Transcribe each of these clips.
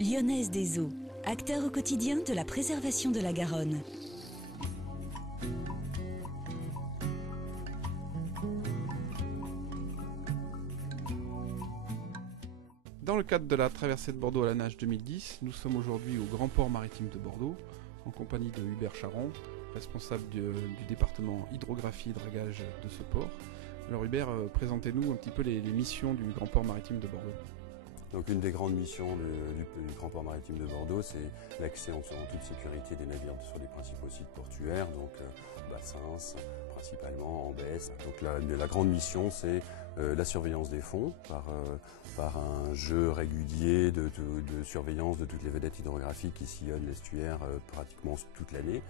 Lyonnaise des eaux, acteur au quotidien de la préservation de la Garonne. Dans le cadre de la traversée de Bordeaux à la nage 2010, nous sommes aujourd'hui au Grand Port Maritime de Bordeaux, en compagnie de Hubert Charon, responsable du département hydrographie et dragage de ce port. Alors Hubert, présentez-nous un petit peu les missions du Grand Port Maritime de Bordeaux. Donc une des grandes missions du Grand Port Maritime de Bordeaux, c'est l'accès en toute sécurité des navires sur les principaux sites portuaires, donc Bassins, principalement en baisse. Donc la grande mission, c'est la surveillance des fonds par un jeu régulier de surveillance de toutes les vedettes hydrographiques qui sillonnent l'estuaire pratiquement toute l'année.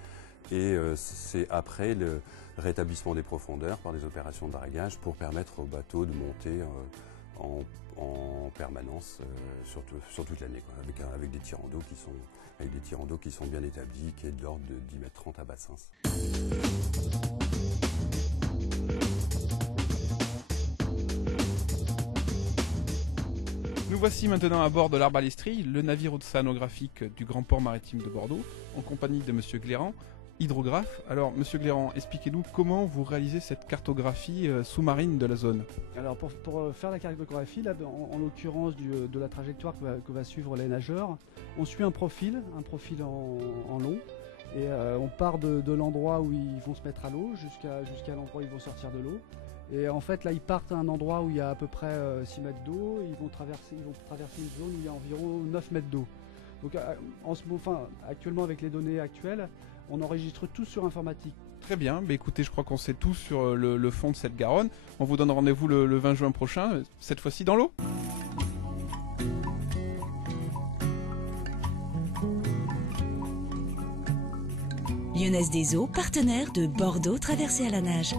Et c'est après le rétablissement des profondeurs par des opérations de dragage pour permettre aux bateaux de monter en permanence sur toute l'année, avec des tirants d'eau qui sont bien établis, qui est de l'ordre de 10,30 m à Bassins. Nous voici maintenant à bord de l'Arbalestrie, le navire océanographique du Grand Port Maritime de Bordeaux, en compagnie de Monsieur Gléran, hydrographe. Alors Monsieur Gléran, expliquez-nous comment vous réalisez cette cartographie sous-marine de la zone. Alors pour faire la cartographie, là, en l'occurrence de la trajectoire que va suivre les nageurs, on suit un profil en long. Et on part de l'endroit où ils vont se mettre à l'eau jusqu'à l'endroit où ils vont sortir de l'eau. Et en fait là ils partent à un endroit où il y a à peu près 6 mètres d'eau, ils vont traverser une zone où il y a environ 9 mètres d'eau. Donc actuellement avec les données actuelles, on enregistre tout sur informatique. Très bien, écoutez, je crois qu'on sait tout sur le fond de cette Garonne. On vous donne rendez-vous le 20 juin prochain, cette fois-ci dans l'eau. Lyonnaise des eaux, partenaire de Bordeaux traversée à la nage.